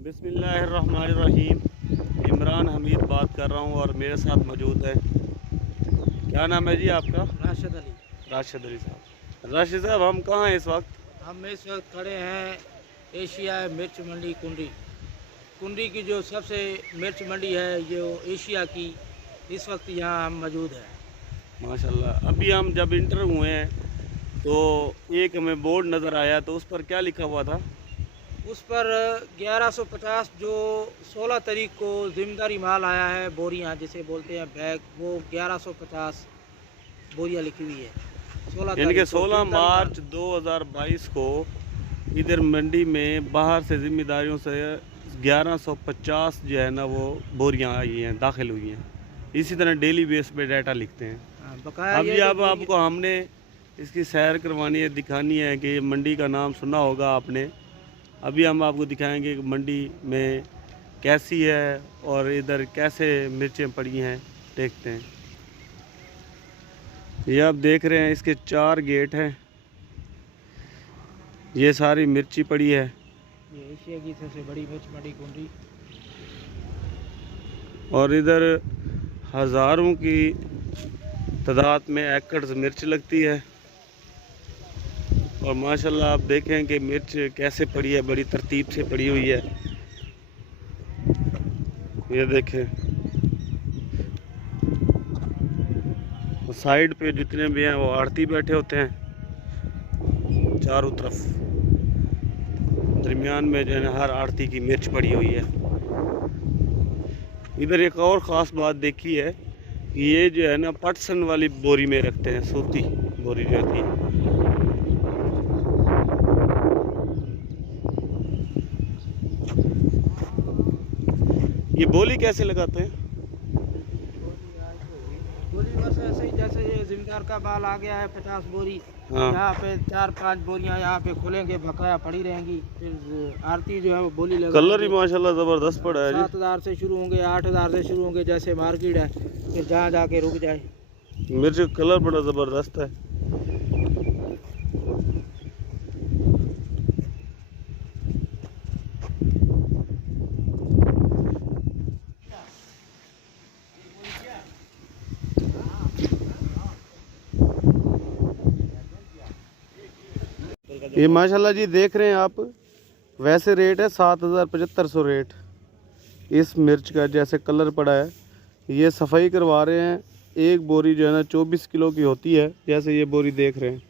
बिस्मिल्लाहिर्रहमानिर्रहीम। इमरान हमीद बात कर रहा हूँ और मेरे साथ मौजूद है, क्या नाम है जी आपका? राशिद अली। राशिद अली साहब। राशिद साहब, हम कहाँ हैं इस वक्त? हम इस वक्त खड़े हैं एशिया मिर्च मंडी कुंडी। कुंडी की जो सबसे मिर्च मंडी है जो एशिया की, इस वक्त यहाँ हम मौजूद हैं। माशाल्लाह। अभी हम जब इंटर हुए हैं तो एक हमें बोर्ड नज़र आया, तो उस पर क्या लिखा हुआ था? उस पर 1150 जो 16 तारीख को ज़िम्मेदारी माल आया है, बोरियां जिसे बोलते हैं बैग, वो 1150 बोरियां लिखी हुई है। 16 यानी कि तारीख को 16 ज़िम्मेदारी मार्च माल। 2022 को इधर मंडी में बाहर से ज़िम्मेदारियों से 1150 जो है ना वो बोरियां आई हैं, दाखिल हुई हैं। इसी तरह डेली बेस पे डाटा लिखते हैं। हाँ, बकाया अभी ये जो अब आपको हमने इसकी सैर करवानी है, दिखानी है कि ये मंडी का नाम सुना होगा आपने। अभी हम आपको दिखाएंगे कि मंडी में कैसी है और इधर कैसे मिर्चें पड़ी हैं, देखते हैं। ये आप देख रहे हैं, इसके 4 गेट हैं। ये सारी मिर्ची पड़ी है। ये एशिया की सबसे बड़ी मिर्च मंडी कुंडी। और इधर हज़ारों की तादाद में एकड़ मिर्च लगती है। और माशाल्लाह आप देखें कि मिर्च कैसे पड़ी है, बड़ी तरतीब से पड़ी हुई है। ये देखें, साइड पे जितने भी हैं वो आड़ती बैठे होते हैं चारों तरफ। दरमियान में जो है ना हर आड़ती की मिर्च पड़ी हुई है। इधर एक और ख़ास बात देखी है, ये जो है ना पटसन वाली बोरी में रखते हैं, सूती बोरी जो होती है। ये बोली कैसे लगाते हैं? बोली बस ऐसे ही, जैसे ये जिम्मेदार का माल आ गया है 50 बोरी, हाँ। यहाँ पे 4-5 बोरियाँ यहाँ पे खुलेंगे, बकाया पड़ी रहेंगी। फिर आरती जो है वो बोली लगा। कलर ही माशाल्लाह ज़बरदस्त पड़ा है जी। 7,000 से शुरू होंगे, 8,000 से शुरू होंगे, जैसे मार्केट है, फिर जहाँ जाके रुक जाए। मिर्च का कलर बड़ा ज़बरदस्त है। ये माशाल्लाह जी देख रहे हैं आप, वैसे रेट है 7,7500 रेट इस मिर्च का। जैसे कलर पड़ा है, ये सफाई करवा रहे हैं। एक बोरी जो है ना 24 किलो की होती है। जैसे ये बोरी देख रहे हैं,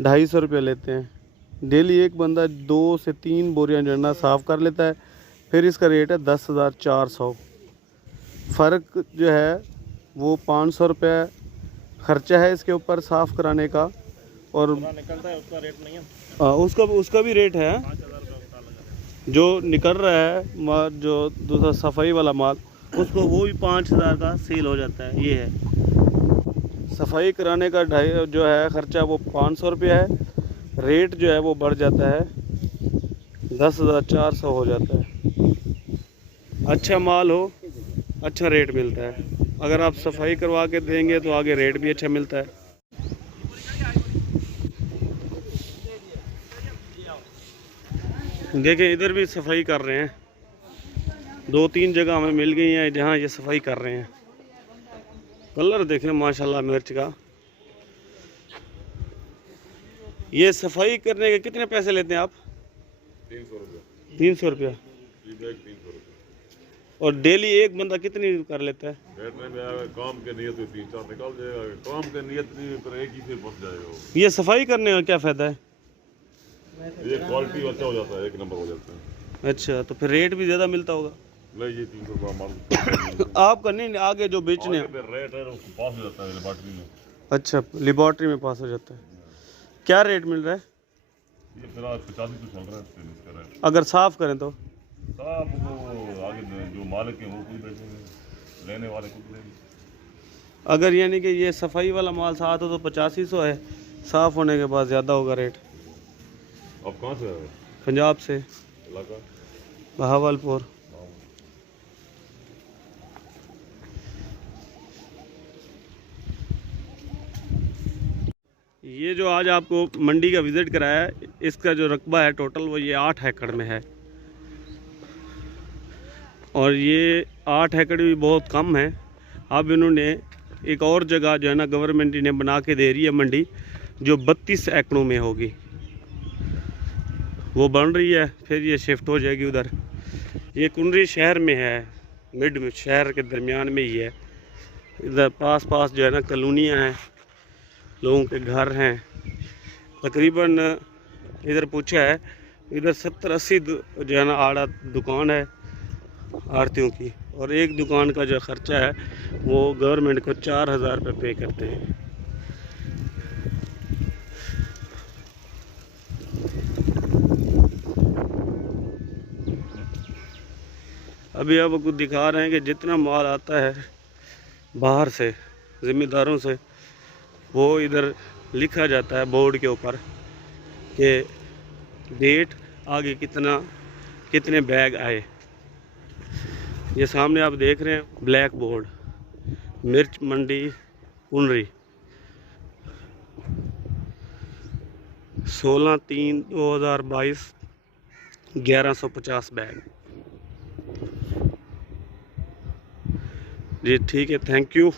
250 रुपये लेते हैं। डेली एक बंदा 2 से 3 बोरियां जो है ना साफ़ कर लेता है। फिर इसका रेट है 10,400। फ़र्क जो है वो 500 रुपये ख़र्चा है इसके ऊपर साफ़ कराने का। और निकलता है उसका रेट नहीं है। उसका भी रेट है। 5,000 रुपये जो निकल रहा है माल, जो दूसरा सफाई वाला माल, उसको वो भी 5,000 का सेल हो जाता है। ये है सफाई कराने का जो है ख़र्चा, वो 500 रुपये है। रेट जो है वो बढ़ जाता है, 10,400 हो जाता है। अच्छा माल हो, अच्छा रेट मिलता है। अगर आप सफाई करवा के देंगे तो आगे रेट भी अच्छा मिलता है। देखें, इधर भी सफाई कर रहे हैं। 2-3 जगह हमें मिल गई हैं जहाँ ये सफाई कर रहे हैं। कलर देखें माशाल्लाह मिर्च का। ये सफाई करने के कितने पैसे लेते हैं आप? 300 रुपये। 300 रुपया। ये बैग 300 रुपये। और डेली एक बंदा कितनी कर लेता है? बैठने में आएगा, काम के नियत में 3-4 निकाल जाएगा। काम के नियत नहीं पर एक ही से बच जाएगा वो। ये सफाई करने का क्या फ़ायदा है? ये क्वालिटी अच्छा हो जाता है, 1 नंबर हो जाता है। अच्छा, तो फिर रेट भी ज़्यादा मिलता होगा। नहीं, ये 300 रुपये माल आपका नहीं, आगे जो बेचने आगे पे रेट है उसको पास हो जाता है लेबॉर्ट्री में। अच्छा, लेबॉर्ट्री में पास हो जाता है। क्या रेट मिल रहा है? ये फिलहाल 85 तो चल रहा है इसका रेट। अगर साफ़ करें तो? साहब वो आगे जो मालिक है वो खुद बेचेंगे, लेने वाले खुद लेंगे। अगर यानी कि ये सफाई वाला माल साथ हो तो 8500 है, साफ़ होने के बाद ज़्यादा होगा रेट। आप कहाँ से आए? पंजाब से, इलाका? बहावलपुर। ये जो आज आपको मंडी का विज़िट कराया है, इसका जो रकबा है टोटल वो ये 8 एकड़ में है। और ये 8 एकड़ भी बहुत कम है। अब इन्होंने एक और जगह जो है ना गवर्नमेंट इन्हें बना के दे रही है मंडी, जो 32 एकड़ों में होगी, वो बन रही है, फिर ये शिफ्ट हो जाएगी उधर। ये कुंडरी शहर में है, मिड में शहर के दरमियान में ही है। इधर पास पास जो है ना कॉलोनियाँ हैं, लोगों के घर हैं। तकरीबन इधर पूछा है, इधर 70-80 जो है ना आड़ा दुकान है आरतियों की, और एक दुकान का जो ख़र्चा है वो गवर्नमेंट को 4000 रुपये पे करते हैं। अभी आपको दिखा रहे हैं कि जितना माल आता है बाहर से ज़िम्मेदारों से, वो इधर लिखा जाता है बोर्ड के ऊपर कि डेट आगे कितने बैग आए। ये सामने आप देख रहे हैं ब्लैक बोर्ड, मिर्च मंडी कुंडरी, 16/3/2022 1150 बैग। जी ठीक है, थैंक यू।